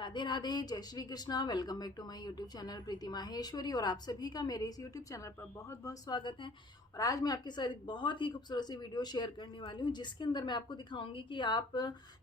राधे राधे, जय Shri Krishna. Welcome back to my YouTube channel Preeti Maheshwari. और आप सभी का मेरे इस यूट्यूब चैनल पर बहुत बहुत स्वागत है। और आज मैं आपके साथ एक बहुत ही खूबसूरत सी वीडियो शेयर करने वाली हूँ, जिसके अंदर मैं आपको दिखाऊंगी कि आप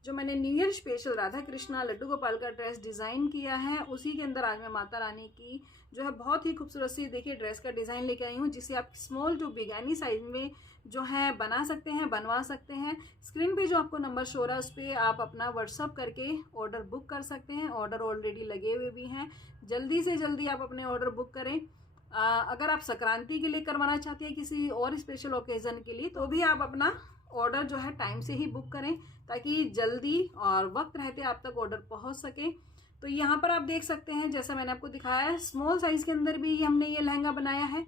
जो मैंने new year special Radha Krishna Laddu Gopal का ड्रेस डिज़ाइन किया है, उसी के अंदर आज मैं माता रानी की जो है बहुत ही खूबसूरत सी देखिए ड्रेस का डिज़ाइन लेके आई हूँ, जिसे आप small to big any size में जो है बना सकते हैं, बनवा सकते हैं। स्क्रीन पे जो आपको नंबर शो रहा है उस पर आप अपना व्हाट्सअप करके ऑर्डर बुक कर सकते हैं। ऑर्डर ऑलरेडी लगे हुए भी हैं, जल्दी से जल्दी आप अपने ऑर्डर बुक करें। अगर आप संक्रांति के लिए करवाना चाहते हैं, किसी और स्पेशल ओकेज़न के लिए, तो भी आप अपना ऑर्डर जो है टाइम से ही बुक करें, ताकि जल्दी और वक्त रहते आप तक ऑर्डर पहुंच सके। तो यहाँ पर आप देख सकते हैं, जैसा मैंने आपको दिखाया है, स्मॉल साइज़ के अंदर भी हमने ये लहंगा बनाया है,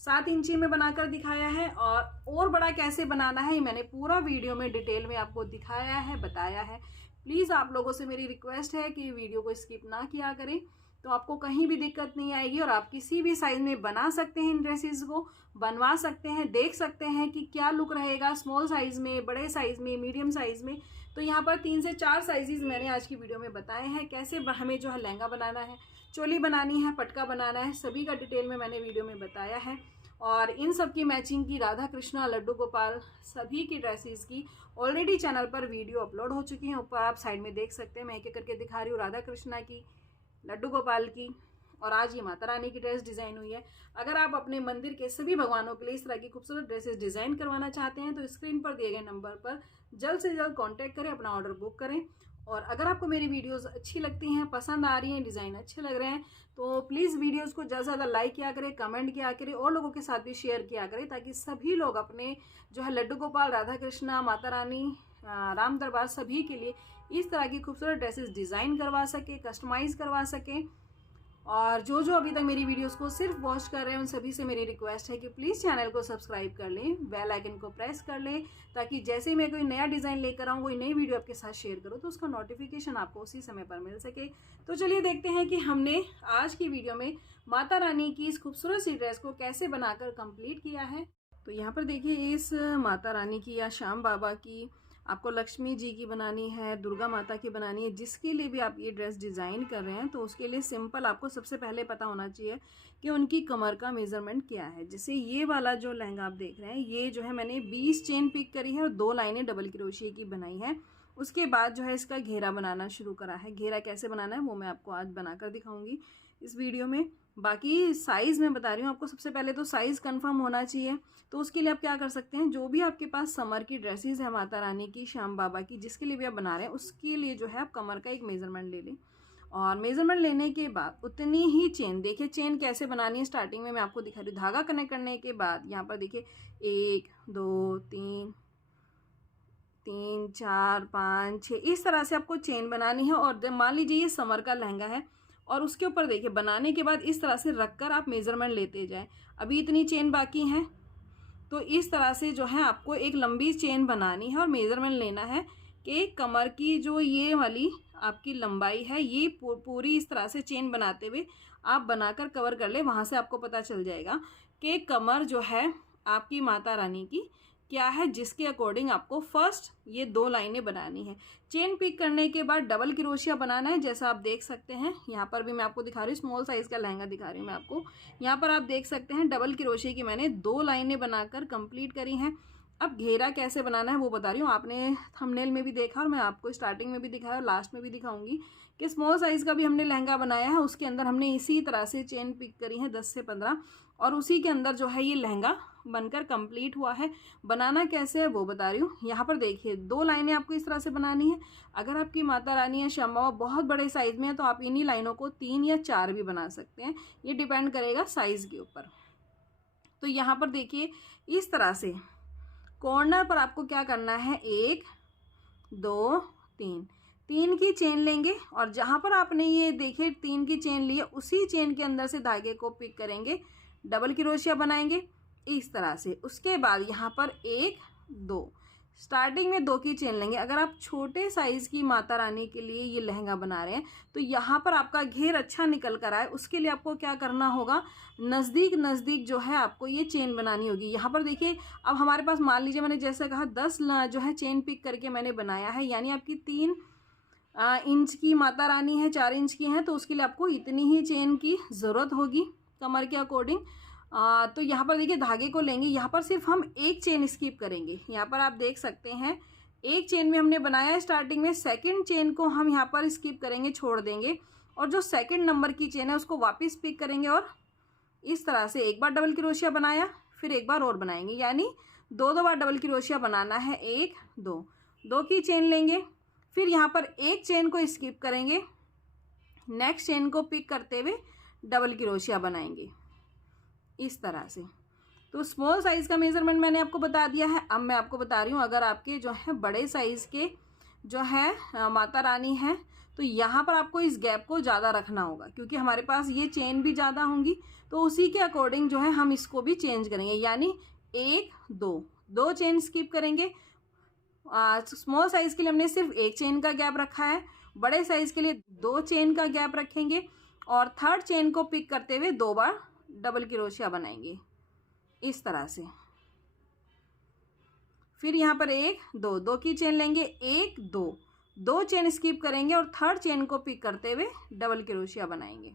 7 इंची में बनाकर दिखाया है। और बड़ा कैसे बनाना है ये मैंने पूरा वीडियो में डिटेल में आपको दिखाया है, बताया है। प्लीज़ आप लोगों से मेरी रिक्वेस्ट है कि वीडियो को स्किप ना किया करें, तो आपको कहीं भी दिक्कत नहीं आएगी और आप किसी भी साइज़ में बना सकते हैं। इन ड्रेसेस को बनवा सकते हैं, देख सकते हैं कि क्या लुक रहेगा स्मॉल साइज़ में, बड़े साइज़ में, मीडियम साइज़ में। तो यहाँ पर 3 से 4 साइज़ मैंने आज की वीडियो में बताए हैं, कैसे हमें जो है लहंगा बनाना है, चोली बनानी है, पटका बनाना है, सभी का डिटेल में मैंने वीडियो में बताया है। और इन सब की मैचिंग की राधा कृष्णा लड्डू गोपाल सभी की ड्रेसेस की ऑलरेडी चैनल पर वीडियो अपलोड हो चुकी हैं। ऊपर आप साइड में देख सकते हैं, मैं एक एक करके दिखा रही हूँ, राधा कृष्णा की, लड्डू गोपाल की, और आज ये माता रानी की ड्रेस डिज़ाइन हुई है। अगर आप अपने मंदिर के सभी भगवानों के लिए इस तरह की खूबसूरत ड्रेसेस डिज़ाइन करवाना चाहते हैं, तो स्क्रीन पर दिए गए नंबर पर जल्द से जल्द कांटेक्ट करें, अपना ऑर्डर बुक करें। और अगर आपको मेरी वीडियोस अच्छी लगती हैं, पसंद आ रही हैं, डिज़ाइन अच्छे लग रहे हैं, तो प्लीज़ वीडियोस को ज़्यादा से ज़्यादा लाइक किया करें, कमेंट किया करें, और लोगों के साथ भी शेयर किया करें, ताकि सभी लोग अपने जो है लड्डू गोपाल, राधा कृष्णा, माता रानी, राम दरबार सभी के लिए इस तरह की खूबसूरत ड्रेसेस डिज़ाइन करवा सके, कस्टमाइज़ करवा सकें। और जो जो अभी तक मेरी वीडियोस को सिर्फ वॉच कर रहे हैं, उन सभी से मेरी रिक्वेस्ट है कि प्लीज़ चैनल को सब्सक्राइब कर लें, बेल आइकन को प्रेस कर लें, ताकि जैसे ही मैं कोई नया डिज़ाइन लेकर आऊँ, कोई नई वीडियो आपके साथ शेयर करूँ, तो उसका नोटिफिकेशन आपको उसी समय पर मिल सके। तो चलिए देखते हैं कि हमने आज की वीडियो में माता रानी की इस खूबसूरत सी ड्रेस को कैसे बनाकर कंप्लीट किया है। तो यहाँ पर देखिए, इस माता रानी की या श्याम बाबा की, आपको लक्ष्मी जी की बनानी है, दुर्गा माता की बनानी है, जिसके लिए भी आप ये ड्रेस डिज़ाइन कर रहे हैं, तो उसके लिए सिंपल आपको सबसे पहले पता होना चाहिए कि उनकी कमर का मेज़रमेंट क्या है। जैसे ये वाला जो लहंगा आप देख रहे हैं, ये जो है मैंने 20 चेन पिक करी है और 2 लाइनें डबल क्रोशिये की बनाई है। उसके बाद जो है इसका घेरा बनाना शुरू करा है। घेरा कैसे बनाना है वो मैं आपको आज बनाकर दिखाऊंगी इस वीडियो में। बाकी साइज़ मैं बता रही हूँ आपको। सबसे पहले तो साइज़ कंफर्म होना चाहिए, तो उसके लिए आप क्या कर सकते हैं, जो भी आपके पास समर की ड्रेसेस है माता रानी की, श्याम बाबा की, जिसके लिए भी आप बना रहे हैं, उसके लिए जो है आप कमर का एक मेज़रमेंट ले लें। और मेज़रमेंट लेने के बाद उतनी ही चेन, देखिए चेन कैसे बनानी है स्टार्टिंग में मैं आपको दिखा रही हूँ। धागा कनेक्ट करने के बाद यहाँ पर देखिए 1 2 3 3 4 5 6 इस तरह से आपको चेन बनानी है। और मान लीजिए ये समर का लहंगा है, और उसके ऊपर देखिए बनाने के बाद इस तरह से रखकर आप मेज़रमेंट लेते जाएं। अभी इतनी चेन बाकी है, तो इस तरह से जो है आपको एक लंबी चेन बनानी है और मेज़रमेंट लेना है कि कमर की जो ये वाली आपकी लंबाई है, ये पूरी इस तरह से चेन बनाते हुए आप बनाकर कवर कर ले। वहाँ से आपको पता चल जाएगा कि कमर जो है आपकी माता रानी की क्या है, जिसके अकॉर्डिंग आपको फर्स्ट ये 2 लाइनें बनानी है। चेन पिक करने के बाद डबल क्रोशिया बनाना है, जैसा आप देख सकते हैं। यहाँ पर भी मैं आपको दिखा रही हूँ, स्मॉल साइज़ का लहंगा दिखा रही हूँ मैं आपको। यहाँ पर आप देख सकते हैं डबल क्रोशिया की मैंने 2 लाइनें बनाकर कंप्लीट करी हैं। अब घेरा कैसे बनाना है वो बता रही हूँ। आपने थंबनेल में भी देखा और मैं आपको स्टार्टिंग में भी दिखाया और लास्ट में भी दिखाऊंगी कि स्मॉल साइज़ का भी हमने लहंगा बनाया है। उसके अंदर हमने इसी तरह से चेन पिक करी है 10 से 15, और उसी के अंदर जो है ये लहंगा बनकर कंप्लीट हुआ है। बनाना कैसे है वो बता रही हूँ। यहाँ पर देखिए 2 लाइनें आपको इस तरह से बनानी है। अगर आपकी माता रानी या श्याम बाबा बहुत बड़े साइज़ में है, तो आप इन्हीं लाइनों को 3 या 4 भी बना सकते हैं, ये डिपेंड करेगा साइज़ के ऊपर। तो यहाँ पर देखिए इस तरह से कॉर्नर पर आपको क्या करना है, 1 2 3 की चेन लेंगे, और जहाँ पर आपने ये देखिए 3 की चेन ली है, उसी चेन के अंदर से धागे को पिक करेंगे, डबल क्रोशिया बनाएंगे इस तरह से। उसके बाद यहाँ पर 1 2 स्टार्टिंग में 2 की चेन लेंगे। अगर आप छोटे साइज़ की माता रानी के लिए ये लहंगा बना रहे हैं, तो यहाँ पर आपका घेर अच्छा निकल कर आए, उसके लिए आपको क्या करना होगा, नज़दीक नज़दीक जो है आपको ये चेन बनानी होगी। यहाँ पर देखिए अब हमारे पास मान लीजिए मैंने जैसे कहा 10 जो है चेन पिक करके मैंने बनाया है, यानी आपकी 3 इंच की माता रानी है, 4 इंच की है, तो उसके लिए आपको इतनी ही चेन की ज़रूरत होगी कमर के अकॉर्डिंग। तो यहाँ पर देखिए धागे को लेंगे, यहाँ पर सिर्फ हम एक चेन स्किप करेंगे। यहाँ पर आप देख सकते हैं एक चेन में हमने बनाया है स्टार्टिंग में, सेकंड चेन को हम यहाँ पर स्किप करेंगे, छोड़ देंगे, और जो सेकंड नंबर की चेन है उसको वापस पिक करेंगे और इस तरह से एक बार डबल क्रोशिया बनाया, फिर एक बार और बनाएंगे, यानी 2 बार डबल क्रोशिया बनाना है। 1 2 2 की चेन लेंगे, फिर यहाँ पर एक चेन को स्किप करेंगे, नेक्स्ट चेन को पिक करते हुए डबल क्रोशिया बनाएंगे इस तरह से। तो स्मॉल साइज़ का मेज़रमेंट मैंने आपको बता दिया है। अब मैं आपको बता रही हूँ अगर आपके जो है बड़े साइज़ के जो है माता रानी है, तो यहाँ पर आपको इस गैप को ज़्यादा रखना होगा, क्योंकि हमारे पास ये चेन भी ज़्यादा होंगी, तो उसी के अकॉर्डिंग जो है हम इसको भी चेंज करेंगे, यानी 1 2 चेन स्किप करेंगे। स्मॉल साइज़ के लिए हमने सिर्फ एक चेन का गैप रखा है, बड़े साइज़ के लिए 2 चेन का गैप रखेंगे, और थर्ड चेन को पिक करते हुए 2 बार डबल क्रोशिया बनाएंगे इस तरह से। फिर यहाँ पर 1 2 की चेन लेंगे, 1 2 चेन स्किप करेंगे और थर्ड चेन को पिक करते हुए डबल क्रोशिया बनाएंगे।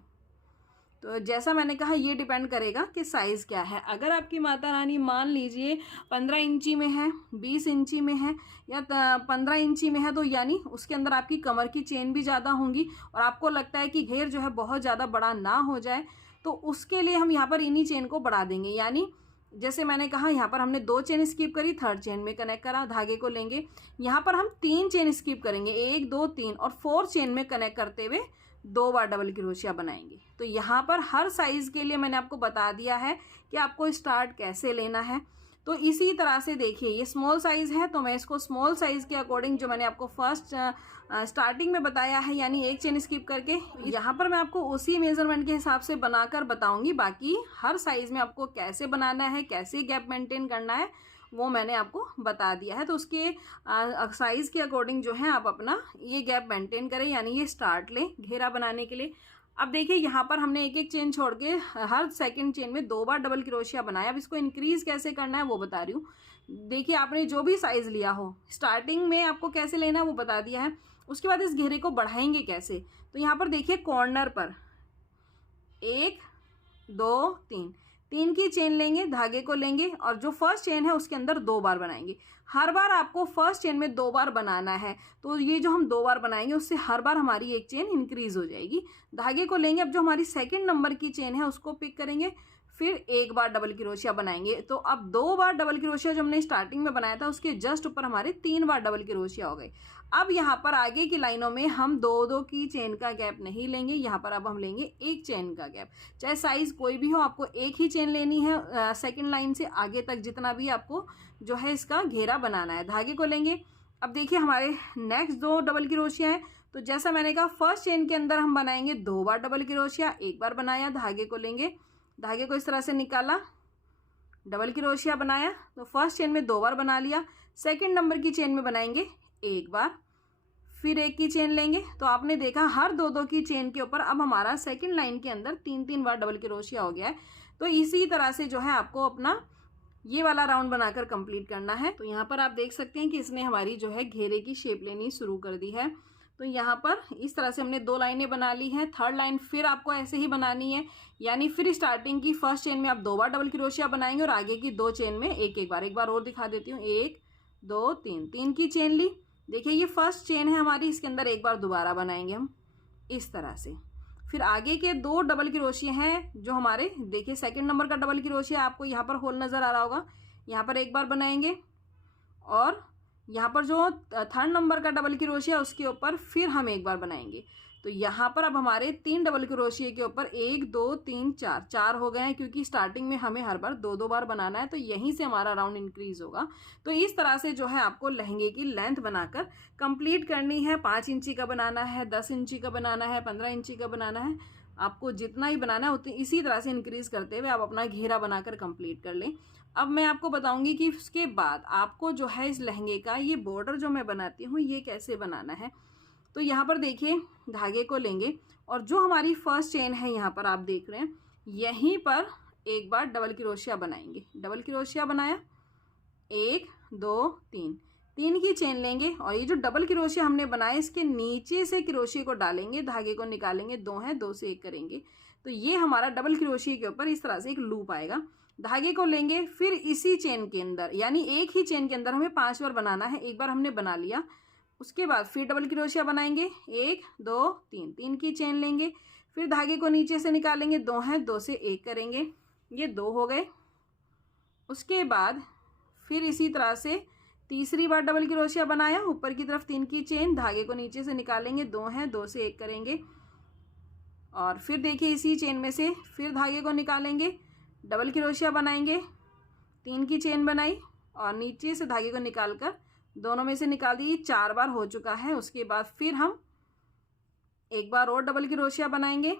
तो जैसा मैंने कहा ये डिपेंड करेगा कि साइज़ क्या है। अगर आपकी माता रानी मान लीजिए 15 इंची में है, 20 इंची में है, या 15 इंची में है, तो यानी उसके अंदर आपकी कमर की चेन भी ज़्यादा होंगी और आपको लगता है कि घेर जो है बहुत ज़्यादा बड़ा ना हो जाए, तो उसके लिए हम यहाँ पर इन्हीं चेन को बढ़ा देंगे। यानी जैसे मैंने कहा यहाँ पर हमने 2 चेन स्किप करी, थर्ड चेन में कनेक्ट करा, धागे को लेंगे, यहाँ पर हम 3 चेन स्किप करेंगे, 1 2 3, और 4 चेन में कनेक्ट करते हुए 2 बार डबल क्रोशिया बनाएंगे। तो यहाँ पर हर साइज़ के लिए मैंने आपको बता दिया है कि आपको स्टार्ट कैसे लेना है। तो इसी तरह से देखिए ये स्मॉल साइज़ है, तो मैं इसको स्मॉल साइज़ के अकॉर्डिंग जो मैंने आपको फर्स्ट स्टार्टिंग में बताया है, यानी एक चेन स्किप करके, यहाँ पर मैं आपको उसी मेज़रमेंट के हिसाब से बनाकर बताऊंगी। बाकी हर साइज़ में आपको कैसे बनाना है, कैसे गैप मेंटेन करना है, वो मैंने आपको बता दिया है। तो उसके साइज़ के अकॉर्डिंग जो है आप अपना ये गैप मेंटेन करें, यानी ये स्टार्ट लें घेरा बनाने के लिए। अब देखिए यहाँ पर हमने एक एक चेन छोड़ के हर सेकंड चेन में 2 बार डबल क्रोशिया बनाया। अब इसको इंक्रीज़ कैसे करना है वो बता रही हूँ। देखिए आपने जो भी साइज़ लिया हो, स्टार्टिंग में आपको कैसे लेना है वो बता दिया है। उसके बाद इस घेरे को बढ़ाएंगे कैसे, तो यहाँ पर देखिए कॉर्नर पर 1 2 3 की चेन लेंगे, धागे को लेंगे, और जो फर्स्ट चेन है उसके अंदर 2 बार बनाएंगे। हर बार आपको फर्स्ट चेन में 2 बार बनाना है, तो ये जो हम 2 बार बनाएंगे उससे हर बार हमारी एक चेन इंक्रीज हो जाएगी। धागे को लेंगे, अब जो हमारी सेकंड नंबर की चेन है उसको पिक करेंगे, फिर एक बार डबल क्रोशिया बनाएंगे। तो अब 2 बार डबल क्रोशिया जो हमने स्टार्टिंग में बनाया था उसके जस्ट ऊपर हमारे 3 बार डबल क्रोशिया हो गए। अब यहाँ पर आगे की लाइनों में हम 2 की चेन का गैप नहीं लेंगे, यहाँ पर अब हम लेंगे एक चेन का गैप। चाहे साइज कोई भी हो, आपको एक ही चेन लेनी है सेकंड लाइन से आगे तक, जितना भी आपको जो है इसका घेरा बनाना है। धागे को लेंगे, अब देखिए हमारे नेक्स्ट 2 डबल क्रोशिया है, तो जैसा मैंने कहा फर्स्ट चेन के अंदर हम बनाएंगे 2 बार डबल क्रोशिया, एक बार बनाया, धागे को लेंगे, धागे को इस तरह से निकाला, डबल क्रोशिया बनाया, तो फर्स्ट चेन में 2 बार बना लिया, सेकंड नंबर की चेन में बनाएंगे एक बार, फिर एक की चेन लेंगे। तो आपने देखा हर 2 की चेन के ऊपर अब हमारा सेकंड लाइन के अंदर 3 बार डबल क्रोशिया हो गया है। तो इसी तरह से जो है आपको अपना ये वाला राउंड बनाकर कंप्लीट करना है। तो यहाँ पर आप देख सकते हैं कि इसने हमारी जो है घेरे की शेप लेनी शुरू कर दी है। तो यहाँ पर इस तरह से हमने 2 लाइनें बना ली हैं। थर्ड लाइन फिर आपको ऐसे ही बनानी है, यानी फिर स्टार्टिंग की फर्स्ट चेन में आप 2 बार डबल क्रोशिया बनाएंगे और आगे की 2 चेन में एक बार और दिखा देती हूँ, 1 2 3 की चेन ली। देखिए ये फर्स्ट चेन है हमारी, इसके अंदर एक बार दोबारा बनाएंगे हम इस तरह से। फिर आगे के 2 डबल क्रोशिया हैं जो हमारे, देखिए सेकंड नंबर का डबल क्रोशिया आपको यहाँ पर होल नज़र आ रहा होगा, यहाँ पर एक बार बनाएंगे, और यहाँ पर जो थर्ड नंबर का डबल क्रोशिया उसके ऊपर फिर हम एक बार बनाएंगे। तो यहाँ पर अब हमारे 3 डबल क्रोशिया के ऊपर 1 2 3 4 हो गए हैं, क्योंकि स्टार्टिंग में हमें हर बार 2 बार बनाना है, तो यहीं से हमारा राउंड इंक्रीज होगा। तो इस तरह से जो है आपको लहंगे की लेंथ बनाकर कंप्लीट करनी है। 5 इंची का बनाना है, 10 इंची का बनाना है, 15 इंची का बनाना है, आपको जितना ही बनाना है उतनी इसी तरह से इंक्रीज करते हुए आप अपना घेरा बनाकर कंप्लीट कर लें। अब मैं आपको बताऊंगी कि उसके बाद आपको जो है इस लहंगे का ये बॉर्डर जो मैं बनाती हूँ ये कैसे बनाना है। तो यहाँ पर देखिए धागे को लेंगे, और जो हमारी फर्स्ट चेन है यहाँ पर आप देख रहे हैं, यहीं पर एक बार डबल क्रोशिया बनाएंगे। डबल क्रोशिया बनाया, 1 2 3 3 की चेन लेंगे और ये जो डबल क्रोशिया हमने बनाया इसके नीचे से क्रोशिया को डालेंगे, धागे को निकालेंगे, 2 है, 2 से 1 करेंगे। तो ये हमारा डबल क्रोशिया के ऊपर इस तरह से एक लूप आएगा। धागे को लेंगे, फिर इसी चेन के अंदर यानी एक ही चेन के अंदर हमें 5 बार बनाना है। एक बार हमने बना लिया, उसके बाद फिर डबल क्रोशिया बनाएंगे, 1 2 3, 3 की चेन लेंगे, फिर धागे को नीचे से निकालेंगे, 2 है, 2 से 1 करेंगे, ये 2 हो गए। उसके बाद फिर इसी तरह से तीसरी बार डबल क्रोशिया बनाया, ऊपर की तरफ 3 की चेन, धागे को नीचे से निकालेंगे, 2 है, 2 से 1 करेंगे और फिर देखिए इसी चेन में से फिर धागे को निकालेंगे, डबल क्रोशिया बनाएंगे, 3 की चेन बनाई और नीचे से धागे को निकालकर दोनों में से निकाल दी। 4 बार हो चुका है। उसके बाद फिर हम एक बार और डबल क्रोशिया बनाएंगे,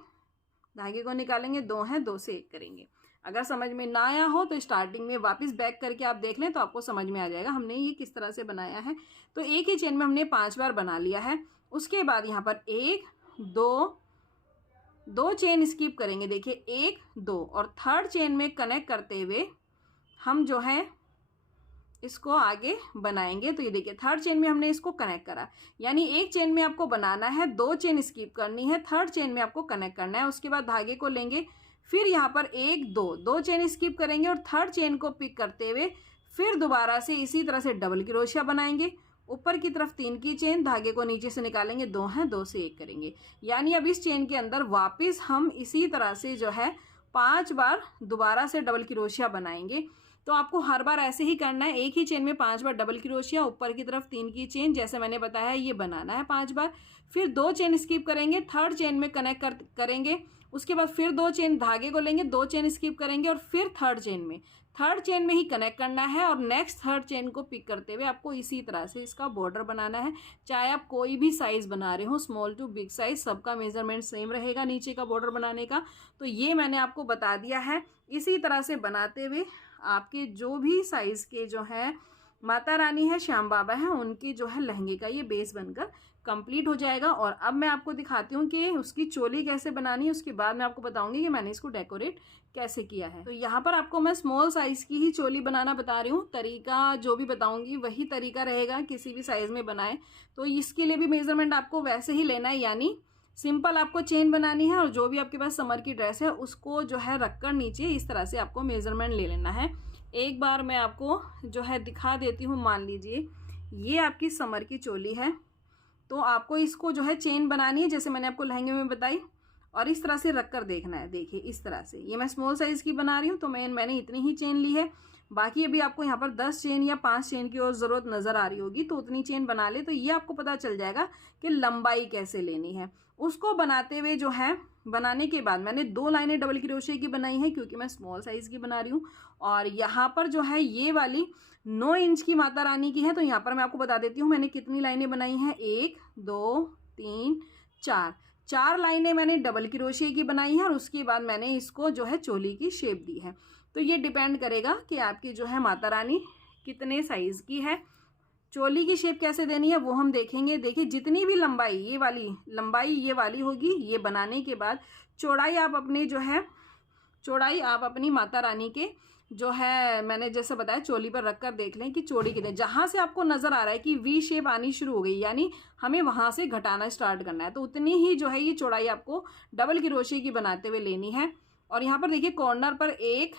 धागे को निकालेंगे, 2 है, 2 से 1 करेंगे। अगर समझ में ना आया हो तो स्टार्टिंग में वापस बैक करके आप देख लें तो आपको समझ में आ जाएगा हमने ये किस तरह से बनाया है। तो एक ही चेन में हमने 5 बार बना लिया है। उसके बाद यहाँ पर 1 2 चेन स्किप करेंगे, देखिए 1 2 और थर्ड चेन में कनेक्ट करते हुए हम जो है इसको आगे बनाएंगे। तो ये देखिए थर्ड चेन में हमने इसको कनेक्ट करा, यानी एक चेन में आपको बनाना है, 2 चेन स्किप करनी है, थर्ड चेन में आपको कनेक्ट करना है। उसके बाद धागे को लेंगे, फिर यहाँ पर 1 2 चेन स्किप करेंगे और थर्ड चेन को पिक करते हुए फिर दोबारा से इसी तरह से डबल क्रोशिया बनाएंगे, ऊपर की तरफ 3 की चेन, धागे को नीचे से निकालेंगे, 2 है, 2 से 1 करेंगे। यानी अब इस चेन के अंदर वापस हम इसी तरह से जो है 5 बार दोबारा से डबल क्रोशिया बनाएंगे। तो आपको हर बार ऐसे ही करना है, एक ही चेन में 5 बार डबल क्रोशिया, ऊपर की तरफ 3 की चेन, जैसे मैंने बताया ये बनाना है 5 बार। फिर 2 चेन स्किप करेंगे, थर्ड चेन में कनेक्ट करेंगे, उसके बाद फिर 2 चेन, धागे को लेंगे, 2 चेन स्किप करेंगे और फिर थर्ड चेन में ही कनेक्ट करना है और नेक्स्ट थर्ड चेन को पिक करते हुए आपको इसी तरह से इसका बॉर्डर बनाना है। चाहे आप कोई भी साइज़ बना रहे हो, स्मॉल टू बिग साइज, सबका मेजरमेंट सेम रहेगा नीचे का बॉर्डर बनाने का। तो ये मैंने आपको बता दिया है। इसी तरह से बनाते हुए आपके जो भी साइज़ के जो है माता रानी है, श्याम बाबा है, उनकी जो है लहंगे का ये बेस बनकर कंप्लीट हो जाएगा। और अब मैं आपको दिखाती हूँ कि उसकी चोली कैसे बनानी है, उसके बाद मैं आपको बताऊंगी कि मैंने इसको डेकोरेट कैसे किया है। तो यहाँ पर आपको मैं स्मॉल साइज़ की ही चोली बनाना बता रही हूँ। तरीका जो भी बताऊंगी वही तरीका रहेगा, किसी भी साइज़ में बनाए। तो इसके लिए भी मेजरमेंट आपको वैसे ही लेना है, यानी सिंपल आपको चेन बनानी है और जो भी आपके पास समर की ड्रेस है उसको जो है रखकर नीचे इस तरह से आपको मेजरमेंट ले लेना है। एक बार मैं आपको जो है दिखा देती हूँ। मान लीजिए ये आपकी समर की चोली है, तो आपको इसको जो है चेन बनानी है जैसे मैंने आपको लहंगे में बताई, और इस तरह से रख कर देखना है। देखिए इस तरह से, ये मैं स्मॉल साइज़ की बना रही हूँ तो मैंने इतनी ही चेन ली है। बाकी अभी आपको यहाँ पर 10 चेन या 5 चेन की और ज़रूरत नज़र आ रही होगी, तो उतनी चेन बना ले, तो ये आपको पता चल जाएगा कि लंबाई कैसे लेनी है। उसको बनाते हुए जो है, बनाने के बाद मैंने 2 लाइनें डबल क्रोशिया की बनाई हैं क्योंकि मैं स्मॉल साइज़ की बना रही हूँ। और यहाँ पर जो है ये वाली 9 इंच की माता रानी की है, तो यहाँ पर मैं आपको बता देती हूँ मैंने कितनी लाइनें बनाई हैं। 1 2 3 4 लाइनें मैंने डबल क्रोशिया की बनाई है और उसके बाद मैंने इसको जो है चोली की शेप दी है। तो ये डिपेंड करेगा कि आपकी जो है माता रानी कितने साइज़ की है। चोली की शेप कैसे देनी है वो हम देखेंगे। देखिए जितनी भी लंबाई ये वाली होगी, ये बनाने के बाद चौड़ाई आप अपनी माता रानी के जो है मैंने जैसे बताया चोली पर रखकर देख लें कि चौड़ी कितनी। जहाँ से आपको नज़र आ रहा है कि वी शेप आनी शुरू हो गई, यानी हमें वहाँ से घटाना स्टार्ट करना है, तो उतनी ही जो है ये चौड़ाई आपको डबल क्रोशिया की बनाते हुए लेनी है। और यहाँ पर देखिए कॉर्नर पर 1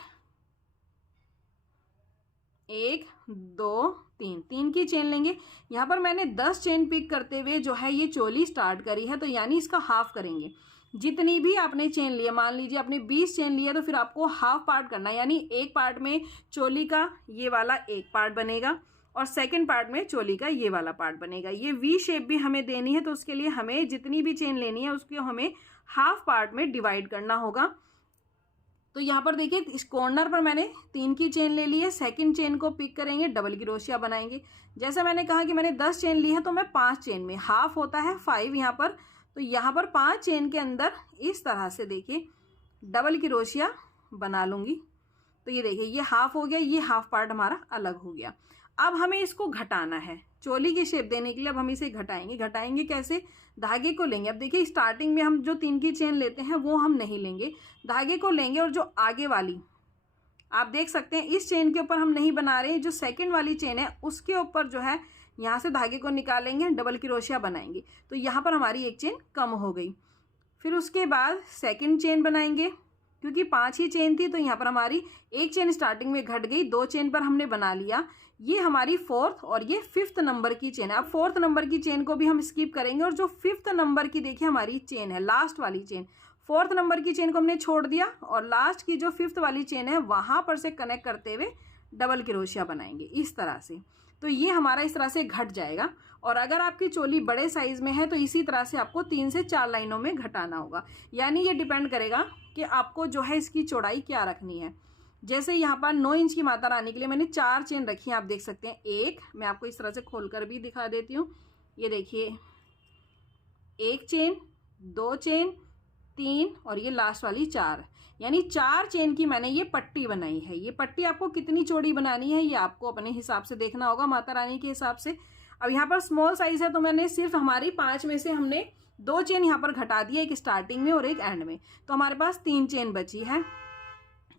2 3 की चेन लेंगे। यहाँ पर मैंने 10 चेन पिक करते हुए जो है ये चोली स्टार्ट करी है, तो यानी इसका हाफ करेंगे। जितनी भी आपने चेन लिया, मान लीजिए आपने 20 चेन लिया, तो फिर आपको हाफ पार्ट करना है, यानी एक पार्ट में चोली का ये वाला एक पार्ट बनेगा और सेकंड पार्ट में चोली का ये वाला पार्ट बनेगा। ये वी शेप भी हमें देनी है, तो उसके लिए हमें जितनी भी चेन लेनी है उसको हमें हाफ पार्ट में डिवाइड करना होगा। तो यहाँ पर देखिए इस कॉर्नर पर मैंने 3 की चेन ले ली है, सेकंड चेन को पिक करेंगे, डबल क्रोशिया बनाएंगे। जैसा मैंने कहा कि मैंने 10 चेन ली है, तो मैं 5 चेन में, हाफ होता है 5 यहाँ पर, तो यहाँ पर 5 चेन के अंदर इस तरह से देखिए डबल क्रोशिया बना लूँगी। तो ये देखिए ये हाफ हो गया, ये हाफ पार्ट हमारा अलग हो गया। अब हमें इसको घटाना है, चोली की शेप देने के लिए अब हम इसे घटाएंगे कैसे? धागे को लेंगे। अब देखिए स्टार्टिंग में हम जो 3 की चेन लेते हैं वो हम नहीं लेंगे, धागे को लेंगे और जो आगे वाली आप देख सकते हैं इस चेन के ऊपर हम नहीं बना रहे हैं, जो सेकंड वाली चेन है उसके ऊपर जो है यहाँ से धागे को निकालेंगे, डबल क्रोशिया बनाएंगे, तो यहाँ पर हमारी एक चेन कम हो गई। फिर उसके बाद सेकंड चेन बनाएंगे, क्योंकि 5 ही चेन थी तो यहाँ पर हमारी एक चेन स्टार्टिंग में घट गई, 2 चेन पर हमने बना लिया। ये हमारी 4th और ये 5th नंबर की चेन है। अब 4th नंबर की चेन को भी हम स्किप करेंगे, और जो 5th नंबर की देखिए हमारी चेन है, लास्ट वाली चेन, 4th नंबर की चेन को हमने छोड़ दिया और लास्ट की जो 5th वाली चेन है वहाँ पर से कनेक्ट करते हुए डबल क्रोशिया बनाएंगे इस तरह से। तो ये हमारा इस तरह से घट जाएगा। और अगर आपकी चोली बड़े साइज में है तो इसी तरह से आपको 3 से 4 लाइनों में घटाना होगा। यानी ये डिपेंड करेगा कि आपको जो है इसकी चौड़ाई क्या रखनी है। जैसे यहाँ पर 9 इंच की माता रानी के लिए मैंने 4 चेन रखी है, आप देख सकते हैं। एक मैं आपको इस तरह से खोलकर भी दिखा देती हूँ, ये देखिए, 1 चेन, 2 चेन, 3 और ये लास्ट वाली 4, यानी 4 चेन की मैंने ये पट्टी बनाई है। ये पट्टी आपको कितनी चौड़ी बनानी है ये आपको अपने हिसाब से देखना होगा, माता रानी के हिसाब से। अब यहाँ पर स्मॉल साइज है तो मैंने सिर्फ हमारी 5 में से हमने 2 चेन यहाँ पर घटा दिया, एक स्टार्टिंग में और एक एंड में, तो हमारे पास 3 चेन बची है।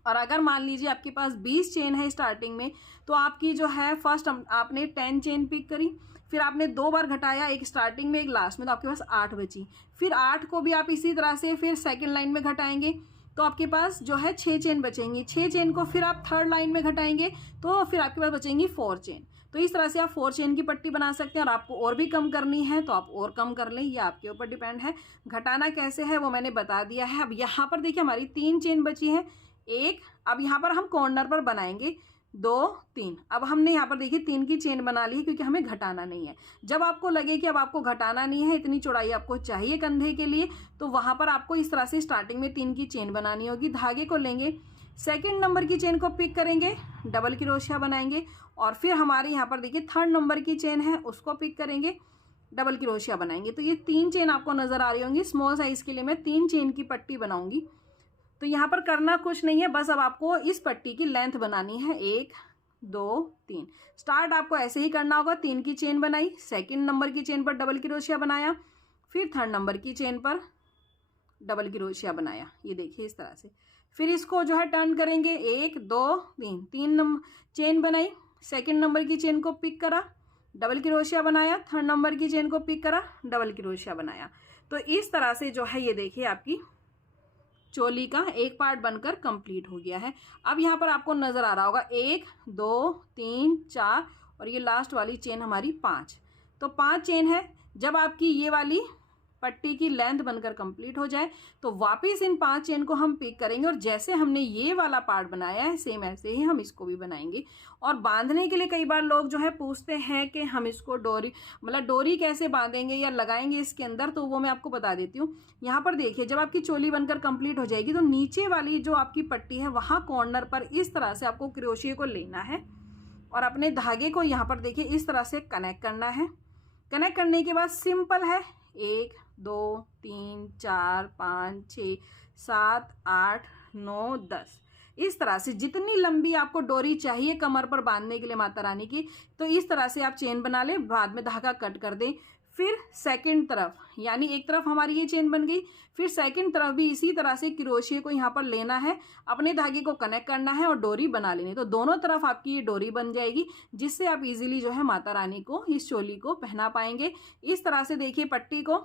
और अगर मान लीजिए आपके पास 20 चेन है स्टार्टिंग में, तो आपकी जो है फर्स्ट आपने 10 चेन पिक करी, फिर आपने 2 बार घटाया, एक स्टार्टिंग में एक लास्ट में, तो आपके पास 8 बची। फिर 8 को भी आप इसी तरह से फिर सेकंड लाइन में घटाएंगे तो आपके पास जो है 6 चेन बचेंगी। 6 चेन को फिर आप थर्ड लाइन में घटाएंगे तो फिर आपके पास बचेंगी 4 चेन। तो इस तरह से आप 4 चेन की पट्टी बना सकते हैं। और आपको और भी कम करनी है तो आप और कम कर लें, ये आपके ऊपर डिपेंड है। घटाना कैसे है वो मैंने बता दिया है। अब यहाँ पर देखिए हमारी 3 चेन बची है, एक, अब यहाँ पर हम कॉर्नर पर बनाएंगे 2 3। अब हमने यहाँ पर देखिए 3 की चेन बना ली क्योंकि हमें घटाना नहीं है। जब आपको लगे कि अब आपको घटाना नहीं है, इतनी चौड़ाई आपको चाहिए कंधे के लिए, तो वहाँ पर आपको इस तरह से स्टार्टिंग में 3 की चेन बनानी होगी। धागे को लेंगे, सेकंड नंबर की चेन को पिक करेंगे, डबल क्रोशिया बनाएंगे, और फिर हमारे यहाँ पर देखिए थर्ड नंबर की चेन है उसको पिक करेंगे, डबल क्रोशिया बनाएंगे। तो ये 3 चेन आपको नजर आ रही होंगी। स्मॉल साइज के लिए मैं 3 चेन की पट्टी बनाऊंगी। तो यहाँ पर करना कुछ नहीं है, बस अब आपको इस पट्टी की लेंथ बनानी है, 1 2 3। स्टार्ट आपको ऐसे ही करना होगा। 3 की चेन बनाई, सेकंड नंबर की चेन पर डबल क्रोशिया बनाया, फिर थर्ड नंबर की चेन पर डबल क्रोशिया बनाया, ये देखिए इस तरह से। फिर इसको जो है टर्न करेंगे, 1 2 3, 3 नंबर चेन बनाई, सेकंड नंबर की चेन को पिक करा, डबल क्रोशिया बनाया, थर्ड नंबर की चेन को पिक करा, डबल क्रोशिया बनाया। तो इस तरह से जो है ये देखिए आपकी चोली का एक पार्ट बनकर कंप्लीट हो गया है। अब यहाँ पर आपको नजर आ रहा होगा 1 2 3 4 और ये लास्ट वाली चेन हमारी 5, तो 5 चेन है। जब आपकी ये वाली पट्टी की लेंथ बनकर कंप्लीट हो जाए तो वापस इन 5 चेन को हम पिक करेंगे, और जैसे हमने ये वाला पार्ट बनाया है सेम ऐसे ही हम इसको भी बनाएंगे। और बांधने के लिए कई बार लोग जो है पूछते हैं कि हम इसको डोरी मतलब डोरी कैसे बांधेंगे या लगाएंगे इसके अंदर, तो वो मैं आपको बता देती हूँ। यहाँ पर देखिए जब आपकी चोली बनकर कंप्लीट हो जाएगी तो नीचे वाली जो आपकी पट्टी है वहाँ कॉर्नर पर इस तरह से आपको क्रोशिये को लेना है और अपने धागे को यहाँ पर देखिए इस तरह से कनेक्ट करना है। कनेक्ट करने के बाद सिंपल है, 1 2 3 4 5 6 7 8 9 10, इस तरह से जितनी लंबी आपको डोरी चाहिए कमर पर बांधने के लिए माता रानी की, तो इस तरह से आप चेन बना लें, बाद में धागा कट कर दें। फिर सेकंड तरफ, यानी एक तरफ हमारी ये चेन बन गई, फिर सेकंड तरफ भी इसी तरह से क्रोशिये को यहाँ पर लेना है, अपने धागे को कनेक्ट करना है और डोरी बना लेनी। तो दोनों तरफ आपकी ये डोरी बन जाएगी, जिससे आप इजीली जो है माता रानी को इस चोली को पहना पाएंगे। इस तरह से देखिए पट्टी को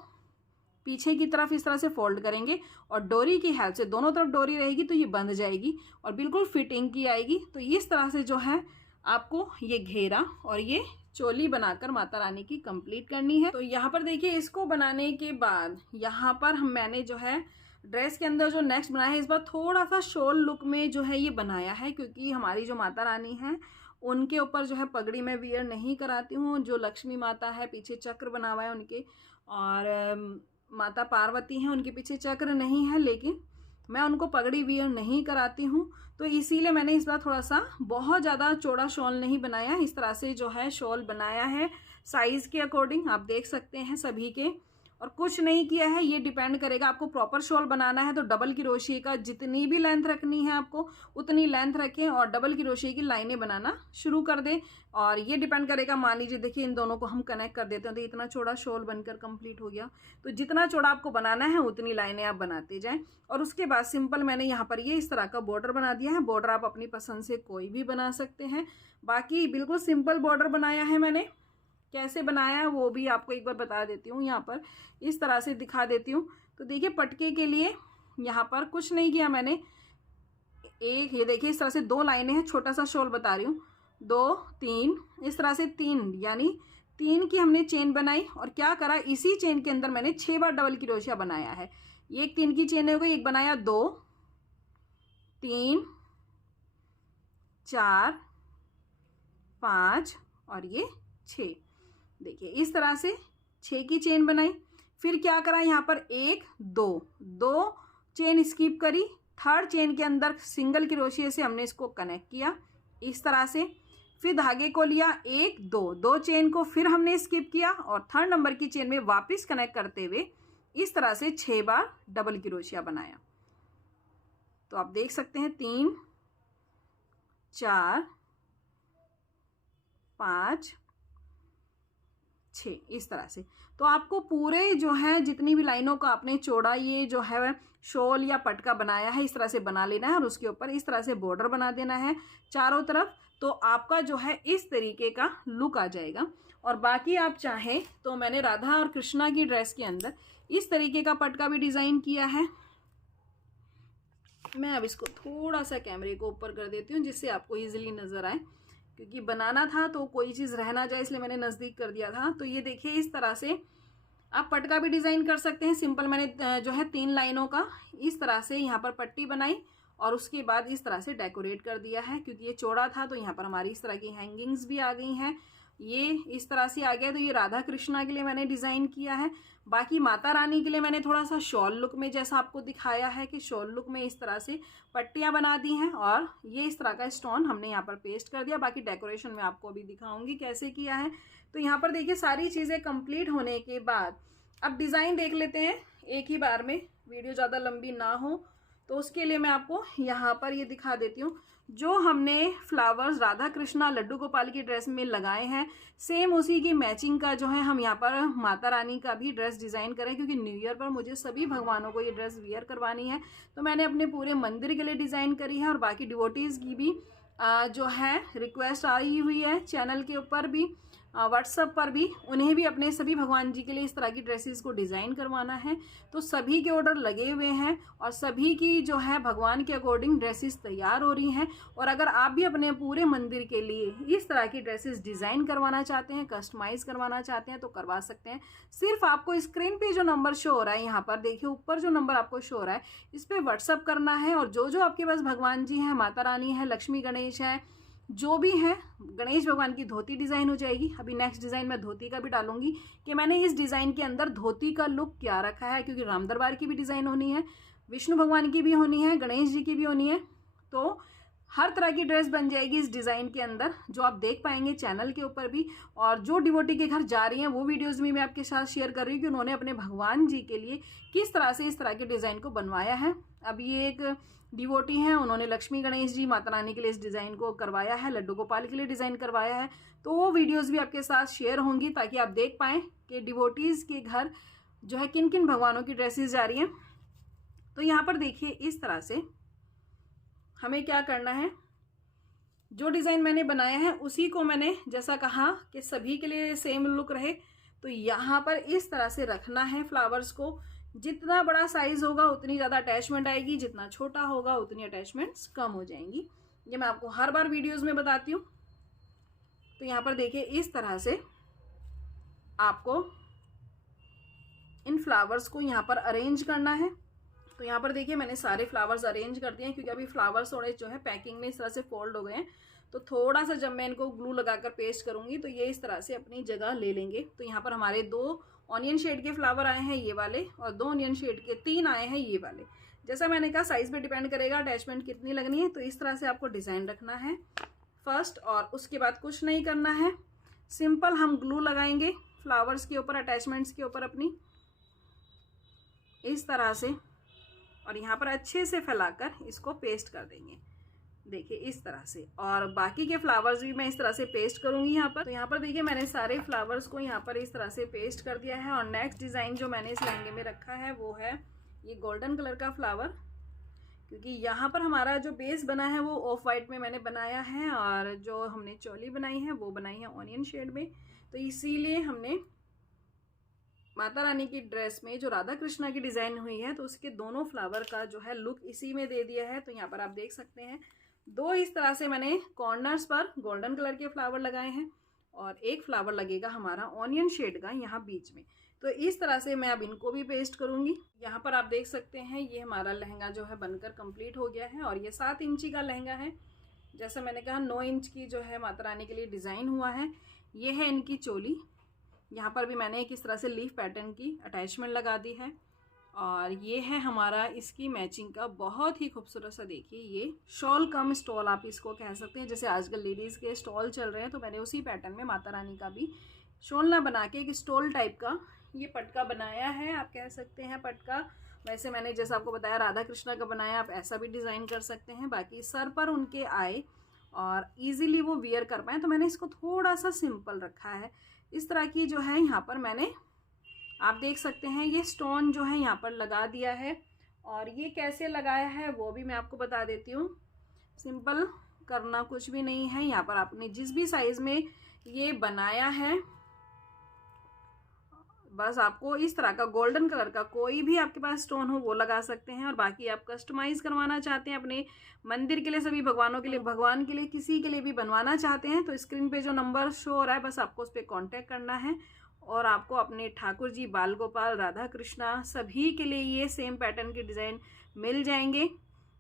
पीछे की तरफ इस तरह से फोल्ड करेंगे और डोरी की हेल्प से दोनों तरफ डोरी रहेगी तो ये बंध जाएगी और बिल्कुल फिटिंग की आएगी। तो इस तरह से जो है आपको ये घेरा और ये चोली बनाकर माता रानी की कंप्लीट करनी है। तो यहाँ पर देखिए इसको बनाने के बाद यहाँ पर मैंने जो है ड्रेस के अंदर जो नेक्स्ट बनाया है, इस बार थोड़ा सा शॉल लुक में जो है ये बनाया है, क्योंकि हमारी जो माता रानी है उनके ऊपर जो है पगड़ी मैं वियर नहीं कराती हूँ। जो लक्ष्मी माता है पीछे चक्र बना हुआ है उनके, और माता पार्वती हैं उनके पीछे चक्र नहीं है, लेकिन मैं उनको पगड़ी वियर नहीं कराती हूँ। तो इसीलिए मैंने इस बार थोड़ा सा बहुत ज़्यादा चौड़ा शॉल नहीं बनाया, इस तरह से जो है शॉल बनाया है साइज़ के अकॉर्डिंग, आप देख सकते हैं सभी के। और कुछ नहीं किया है, ये डिपेंड करेगा आपको प्रॉपर शॉल बनाना है तो डबल क्रोशिये का जितनी भी लेंथ रखनी है आपको उतनी लेंथ रखें और डबल क्रोशिये की लाइनें बनाना शुरू कर दें। और ये डिपेंड करेगा, मान लीजिए देखिए इन दोनों को हम कनेक्ट कर देते हैं तो इतना चौड़ा शॉल बनकर कंप्लीट हो गया। तो जितना चौड़ा आपको बनाना है उतनी लाइनें आप बनाते जाएं। और उसके बाद सिंपल मैंने यहाँ पर ये इस तरह का बॉर्डर बना दिया है। बॉर्डर आप अपनी पसंद से कोई भी बना सकते हैं, बाकी बिल्कुल सिंपल बॉर्डर बनाया है मैंने। कैसे बनाया है वो भी आपको एक बार बता देती हूँ। यहाँ पर इस तरह से दिखा देती हूँ। तो देखिए पटके के लिए यहाँ पर कुछ नहीं किया मैंने, एक ये देखिए इस तरह से 2 लाइनें हैं, छोटा सा शॉल बता रही हूँ, 2 3 इस तरह से 3 यानी 3 की हमने चेन बनाई और क्या करा, इसी चेन के अंदर मैंने 6 बार डबल क्रोशिया बनाया है। ये एक 3 की चेन हो गई, एक बनाया 2 3 4 5 और ये 6। देखिए इस तरह से 6 की चेन बनाई। फिर क्या करा, यहाँ पर 1 2 चेन स्किप करी, थर्ड चेन के अंदर सिंगल क्रोशिया से हमने इसको कनेक्ट किया इस तरह से। फिर धागे को लिया 1 2 चेन को फिर हमने स्किप किया और थर्ड नंबर की चेन में वापस कनेक्ट करते हुए इस तरह से 6 बार डबल क्रोशिया बनाया। तो आप देख सकते हैं 3 4 5 6 इस तरह से। तो आपको पूरे जो है जितनी भी लाइनों का आपने चौड़ा ये जो है शॉल या पटका बनाया है इस तरह से बना लेना है और उसके ऊपर इस तरह से बॉर्डर बना देना है चारों तरफ। तो आपका जो है इस तरीके का लुक आ जाएगा। और बाकी आप चाहें तो मैंने राधा और कृष्णा की ड्रेस के अंदर इस तरीके का पटका भी डिज़ाइन किया है। मैं अब इसको थोड़ा सा कैमरे को ऊपर कर देती हूँ जिससे आपको ईजिली नज़र आए, क्योंकि बनाना था तो कोई चीज़ रह ना जाए इसलिए मैंने नज़दीक कर दिया था। तो ये देखिए इस तरह से आप पटका भी डिज़ाइन कर सकते हैं। सिंपल मैंने जो है 3 लाइनों का इस तरह से यहाँ पर पट्टी बनाई और उसके बाद इस तरह से डेकोरेट कर दिया है। क्योंकि ये चौड़ा था तो यहाँ पर हमारी इस तरह की हैंगिंग्स भी आ गई हैं, ये इस तरह से आ गया। तो ये राधा कृष्णा के लिए मैंने डिज़ाइन किया है। बाकी माता रानी के लिए मैंने थोड़ा सा शॉल लुक में जैसा आपको दिखाया है कि शॉल लुक में इस तरह से पट्टियाँ बना दी हैं और ये इस तरह का स्टोन हमने यहाँ पर पेस्ट कर दिया। बाकी डेकोरेशन में आपको अभी दिखाऊंगी कैसे किया है। तो यहाँ पर देखिए सारी चीज़ें कंप्लीट होने के बाद अब डिज़ाइन देख लेते हैं एक ही बार में, वीडियो ज़्यादा लंबी ना हो। तो उसके लिए मैं आपको यहाँ पर ये दिखा देती हूँ जो हमने फ्लावर्स राधा कृष्णा लड्डू गोपाल की ड्रेस में लगाए हैं, सेम उसी की मैचिंग का जो है हम यहाँ पर माता रानी का भी ड्रेस डिज़ाइन करें। क्योंकि न्यू ईयर पर मुझे सभी भगवानों को ये ड्रेस वियर करवानी है तो मैंने अपने पूरे मंदिर के लिए डिज़ाइन करी है। और बाकी डिवोटीज़ की भी जो है रिक्वेस्ट आई हुई है चैनल के ऊपर भी, व्हाट्सएप पर भी, उन्हें भी अपने सभी भगवान जी के लिए इस तरह की ड्रेसेस को डिज़ाइन करवाना है। तो सभी के ऑर्डर लगे हुए हैं और सभी की जो है भगवान के अकॉर्डिंग ड्रेसेस तैयार हो रही हैं। और अगर आप भी अपने पूरे मंदिर के लिए इस तरह की ड्रेसेस डिज़ाइन करवाना चाहते हैं, कस्टमाइज़ करवाना चाहते हैं तो करवा सकते हैं। सिर्फ आपको स्क्रीन पे जो नंबर शो हो रहा है, यहाँ पर देखिए ऊपर जो नंबर आपको शो हो रहा है, इस पर व्हाट्सअप करना है। और जो आपके पास भगवान जी हैं, माता रानी है, लक्ष्मी गणेश है, जो भी है, गणेश भगवान की धोती डिज़ाइन हो जाएगी। अभी नेक्स्ट डिज़ाइन मैं धोती का भी डालूंगी कि मैंने इस डिज़ाइन के अंदर धोती का लुक क्या रखा है। क्योंकि राम दरबार की भी डिज़ाइन होनी है, विष्णु भगवान की भी होनी है, गणेश जी की भी होनी है। तो हर तरह की ड्रेस बन जाएगी इस डिज़ाइन के अंदर, जो आप देख पाएंगे चैनल के ऊपर भी। और जो डिवोटी के घर जा रही हैं वो वीडियोज़ भी मैं आपके साथ शेयर कर रही हूँ कि उन्होंने अपने भगवान जी के लिए किस तरह से इस तरह के डिज़ाइन को बनवाया है। अब ये एक डिवोटी हैं, उन्होंने लक्ष्मी गणेश जी माता रानी के लिए इस डिज़ाइन को करवाया है, लड्डू गोपाल के लिए डिज़ाइन करवाया है। तो वो वीडियोस भी आपके साथ शेयर होंगी ताकि आप देख पाएँ कि डिवोटीज़ के घर जो है किन किन भगवानों की ड्रेसेस जा रही हैं। तो यहाँ पर देखिए इस तरह से हमें क्या करना है, जो डिज़ाइन मैंने बनाया है उसी को मैंने जैसा कहा कि सभी के लिए सेम लुक रहे, तो यहाँ पर इस तरह से रखना है फ्लावर्स को। जितना बड़ा साइज़ होगा उतनी ज़्यादा अटैचमेंट आएगी, जितना छोटा होगा उतनी अटैचमेंट्स कम हो जाएंगी। ये मैं आपको हर बार वीडियोस में बताती हूँ। तो यहाँ पर देखिए इस तरह से आपको इन फ्लावर्स को यहाँ पर अरेंज करना है। तो यहाँ पर देखिए मैंने सारे फ्लावर्स अरेंज कर दिए हैं, क्योंकि अभी फ्लावर्स थोड़े जो है पैकिंग में इस तरह से फोल्ड हो गए हैं। तो थोड़ा सा जब मैं इनको ग्लू लगाकर पेस्ट करूँगी तो ये इस तरह से अपनी जगह ले लेंगे। तो यहाँ पर हमारे 2 ऑनियन शेड के फ्लावर आए हैं ये वाले, और 2 ऑनियन शेड के 3 आए हैं ये वाले। जैसा मैंने कहा साइज़ पे डिपेंड करेगा अटैचमेंट कितनी लगनी है। तो इस तरह से आपको डिज़ाइन रखना है फर्स्ट, और उसके बाद कुछ नहीं करना है, सिंपल हम ग्लू लगाएंगे फ्लावर्स के ऊपर, अटैचमेंट्स के ऊपर अपनी इस तरह से, और यहाँ पर अच्छे से फैलाकर इसको पेस्ट कर देंगे। देखिए इस तरह से, और बाकी के फ्लावर्स भी मैं इस तरह से पेस्ट करूँगी यहाँ पर। तो यहाँ पर देखिए मैंने सारे फ्लावर्स को यहाँ पर इस तरह से पेस्ट कर दिया है। और नेक्स्ट डिज़ाइन जो मैंने इस लहंगे में रखा है वो है ये गोल्डन कलर का फ्लावर, क्योंकि यहाँ पर हमारा जो बेस बना है वो ऑफ वाइट में मैंने बनाया है, और जो हमने चोली बनाई है वो बनाई है ऑनियन शेड में। तो इसीलिए हमने माता रानी की ड्रेस में जो राधा कृष्णा की डिज़ाइन हुई है तो उसके दोनों फ्लावर का जो है लुक इसी में दे दिया है। तो यहाँ पर आप देख सकते हैं दो इस तरह से मैंने कॉर्नर्स पर गोल्डन कलर के फ्लावर लगाए हैं और एक फ्लावर लगेगा हमारा ऑनियन शेड का यहाँ बीच में। तो इस तरह से मैं अब इनको भी पेस्ट करूँगी। यहाँ पर आप देख सकते हैं ये हमारा लहंगा जो है बनकर कंप्लीट हो गया है और ये 7 इंची का लहंगा है। जैसे मैंने कहा 9 इंच की जो है माता रानी के लिए डिज़ाइन हुआ है। ये है इनकी चोली। यहाँ पर भी मैंने एक इस तरह से लीफ पैटर्न की अटैचमेंट लगा दी है और ये है हमारा इसकी मैचिंग का बहुत ही खूबसूरत सा, देखिए ये शॉल कम स्टॉल आप इसको कह सकते हैं। जैसे आजकल लेडीज़ के स्टॉल चल रहे हैं तो मैंने उसी पैटर्न में माता रानी का भी शॉल ना बना के एक स्टॉल टाइप का ये पटका बनाया है, आप कह सकते हैं पटका। वैसे मैंने जैसा आपको बताया राधा कृष्णा का बनाया, आप ऐसा भी डिज़ाइन कर सकते हैं। बाकी सर पर उनके आए और ईज़िली वो वियर कर पाएँ तो मैंने इसको थोड़ा सा सिंपल रखा है। इस तरह की जो है यहाँ पर मैंने आप देख सकते हैं ये स्टोन जो है यहाँ पर लगा दिया है और ये कैसे लगाया है वो भी मैं आपको बता देती हूँ। सिंपल करना कुछ भी नहीं है। यहाँ पर आपने जिस भी साइज़ में ये बनाया है बस आपको इस तरह का गोल्डन कलर का कोई भी आपके पास स्टोन हो वो लगा सकते हैं। और बाकी आप कस्टमाइज़ करवाना चाहते हैं अपने मंदिर के लिए, सभी भगवानों के लिए, भगवान के लिए, किसी के लिए भी बनवाना चाहते हैं तो स्क्रीन पे जो नंबर शो हो रहा है बस आपको उस पर कॉन्टैक्ट करना है और आपको अपने ठाकुर जी, बाल गोपाल, राधा कृष्णा सभी के लिए ये सेम पैटर्न के डिज़ाइन मिल जाएंगे।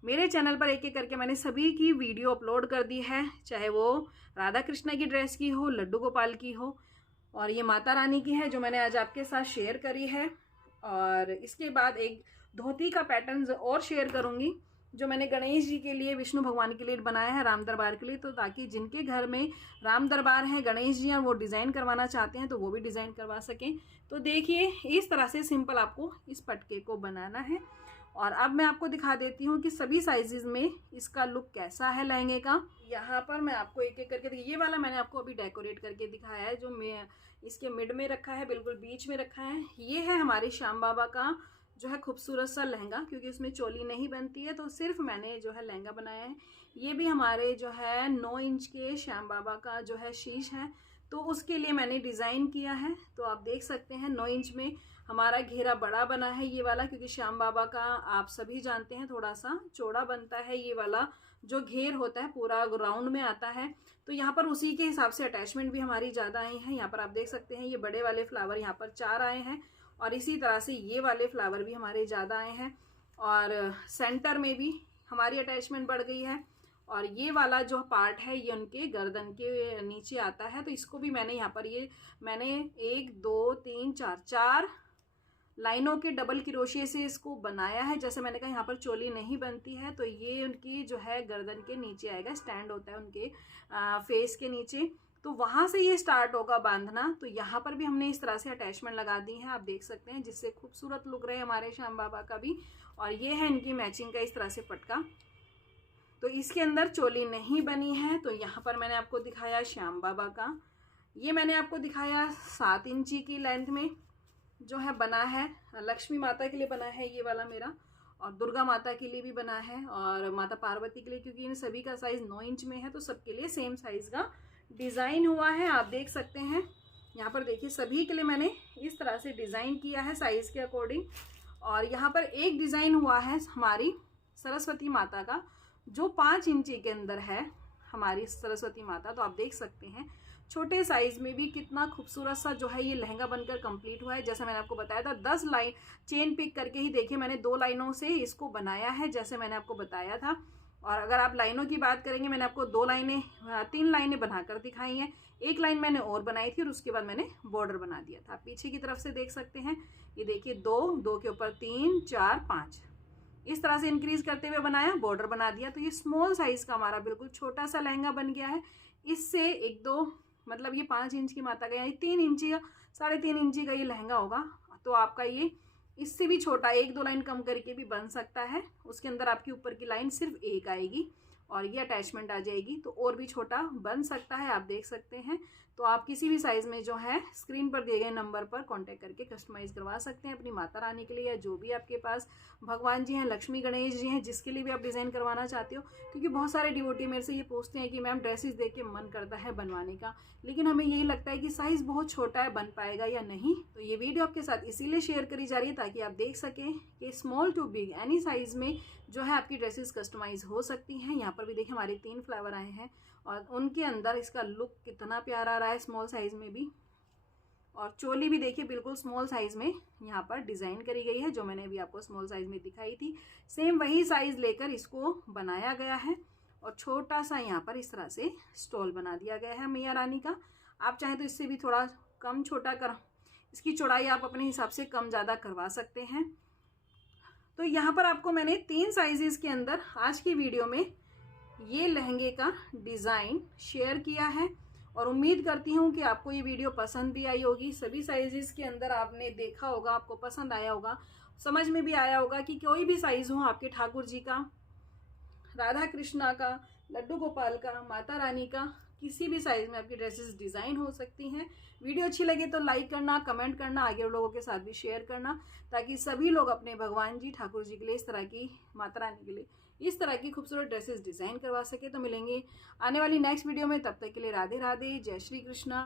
मेरे चैनल पर एक एक करके मैंने सभी की वीडियो अपलोड कर दी है, चाहे वो राधा कृष्णा की ड्रेस की हो, लड्डू गोपाल की हो और ये माता रानी की है जो मैंने आज आपके साथ शेयर करी है। और इसके बाद एक धोती का पैटर्न और शेयर करूँगी जो मैंने गणेश जी के लिए, विष्णु भगवान के लिए बनाया है, राम दरबार के लिए। तो ताकि जिनके घर में राम दरबार है, गणेश जी और वो डिज़ाइन करवाना चाहते हैं तो वो भी डिज़ाइन करवा सकें। तो देखिए इस तरह से सिंपल आपको इस पटके को बनाना है। और अब मैं आपको दिखा देती हूँ कि सभी साइजेस में इसका लुक कैसा है लहंगे का। यहाँ पर मैं आपको एक एक करके ये वाला मैंने आपको अभी डेकोरेट करके दिखाया है जो मैं इसके मिड में रखा है, बिल्कुल बीच में रखा है। ये है हमारे श्याम बाबा का जो है खूबसूरत सा लहंगा, क्योंकि उसमें चोली नहीं बनती है तो सिर्फ मैंने जो है लहंगा बनाया है। ये भी हमारे जो है 9 इंच के श्याम बाबा का जो है शीश है तो उसके लिए मैंने डिज़ाइन किया है। तो आप देख सकते हैं 9 इंच में हमारा घेरा बड़ा बना है ये वाला, क्योंकि श्याम बाबा का आप सभी जानते हैं थोड़ा सा चौड़ा बनता है ये वाला जो घेर होता है, पूरा राउंड में आता है। तो यहाँ पर उसी के हिसाब से अटैचमेंट भी हमारी ज़्यादा आई हैं। यहाँ पर आप देख सकते हैं ये बड़े वाले फ्लावर यहाँ पर 4 आए हैं और इसी तरह से ये वाले फ्लावर भी हमारे ज़्यादा आए हैं और सेंटर में भी हमारी अटैचमेंट बढ़ गई है। और ये वाला जो पार्ट है ये उनके गर्दन के नीचे आता है तो इसको भी मैंने यहाँ पर ये मैंने 1 2 3 4 लाइनों के डबल क्रोशिये से इसको बनाया है। जैसे मैंने कहा यहाँ पर चोली नहीं बनती है तो ये उनकी जो है गर्दन के नीचे आएगा, स्टैंड होता है उनके फेस के नीचे, तो वहाँ से ये स्टार्ट होगा बांधना। तो यहाँ पर भी हमने इस तरह से अटैचमेंट लगा दी है, आप देख सकते हैं, जिससे खूबसूरत लुक रहे हमारे श्याम बाबा का भी। और ये है इनकी मैचिंग का इस तरह से पटका। तो इसके अंदर चोली नहीं बनी है। तो यहाँ पर मैंने आपको दिखाया श्याम बाबा का, ये मैंने आपको दिखाया 7 इंची की लेंथ में जो है बना है। लक्ष्मी माता के लिए बना है ये वाला मेरा, और दुर्गा माता के लिए भी बना है और माता पार्वती के लिए, क्योंकि इन सभी का साइज़ 9 इंच में है तो सबके लिए सेम साइज़ का डिज़ाइन हुआ है। आप देख सकते हैं यहाँ पर, देखिए सभी के लिए मैंने इस तरह से डिज़ाइन किया है साइज़ के अकॉर्डिंग। और यहाँ पर एक डिज़ाइन हुआ है हमारी सरस्वती माता का जो 5 इंची के अंदर है हमारी सरस्वती माता। तो आप देख सकते हैं छोटे साइज़ में भी कितना खूबसूरत सा जो है ये लहंगा बनकर कंप्लीट हुआ है। जैसे मैंने आपको बताया था 10 लाइन चेन पिक करके ही देखिए मैंने 2 लाइनों से इसको बनाया है, जैसे मैंने आपको बताया था। और अगर आप लाइनों की बात करेंगे, मैंने आपको 3 लाइनें बनाकर दिखाई हैं। एक लाइन मैंने और बनाई थी और उसके बाद मैंने बॉर्डर बना दिया था। पीछे की तरफ से देख सकते हैं, ये देखिए 2 के ऊपर 3 4 5 इस तरह से इंक्रीज करते हुए बनाया, बॉर्डर बना दिया। तो ये स्मॉल साइज़ का हमारा बिल्कुल छोटा सा लहंगा बन गया है। इससे 1-2 मतलब ये 5 इंच की माता का, यानी 3 इंची का 3.5 इंची का ये लहंगा होगा। तो आपका ये इससे भी छोटा 1-2 लाइन कम करके भी बन सकता है। उसके अंदर आपकी ऊपर की लाइन सिर्फ एक आएगी और ये अटैचमेंट आ जाएगी, तो और भी छोटा बन सकता है, आप देख सकते हैं। तो आप किसी भी साइज़ में जो है स्क्रीन पर दिए गए नंबर पर कांटेक्ट करके कस्टमाइज़ करवा सकते हैं अपनी माता रानी के लिए, या जो भी आपके पास भगवान जी हैं, लक्ष्मी गणेश जी हैं, जिसके लिए भी आप डिज़ाइन करवाना चाहते हो। क्योंकि बहुत सारे डिवोटी मेरे से ये पूछते हैं कि मैम ड्रेसेस देख के मन करता है बनवाने का, लेकिन हमें यही लगता है कि साइज़ बहुत छोटा है, बन पाएगा या नहीं। तो ये वीडियो आपके साथ इसीलिए शेयर करी जा रही है ताकि आप देख सकें कि small to big any size में जो है आपकी ड्रेसेस कस्टमाइज़ हो सकती हैं। यहाँ पर भी देखिए हमारे 3 फ्लावर आए हैं और उनके अंदर इसका लुक कितना प्यारा आ रहा है स्मॉल साइज़ में भी। और चोली भी देखिए बिल्कुल स्मॉल साइज़ में यहाँ पर डिज़ाइन करी गई है, जो मैंने अभी आपको स्मॉल साइज़ में दिखाई थी। सेम वही साइज़ लेकर इसको बनाया गया है और छोटा सा यहाँ पर इस तरह से स्टॉल बना दिया गया है मैया रानी का। आप चाहें तो इससे भी थोड़ा कम छोटा कर, इसकी चौड़ाई आप अपने हिसाब से कम ज़्यादा करवा सकते हैं। तो यहाँ पर आपको मैंने 3 साइजेस के अंदर आज की वीडियो में ये लहंगे का डिज़ाइन शेयर किया है और उम्मीद करती हूँ कि आपको ये वीडियो पसंद भी आई होगी। सभी साइजेस के अंदर आपने देखा होगा, आपको पसंद आया होगा, समझ में भी आया होगा कि कोई भी साइज़ हो आपके ठाकुर जी का, राधा कृष्णा का, लड्डू गोपाल का, माता रानी का, किसी भी साइज़ में आपकी ड्रेसेस डिज़ाइन हो सकती हैं। वीडियो अच्छी लगे तो लाइक करना, कमेंट करना, आगे लोगों के साथ भी शेयर करना, ताकि सभी लोग अपने भगवान जी ठाकुर जी के लिए इस तरह की, माता रानी के लिए इस तरह की खूबसूरत ड्रेसेस डिज़ाइन करवा सके। तो मिलेंगे आने वाली नेक्स्ट वीडियो में, तब तक के लिए राधे राधे, जय श्री कृष्णा।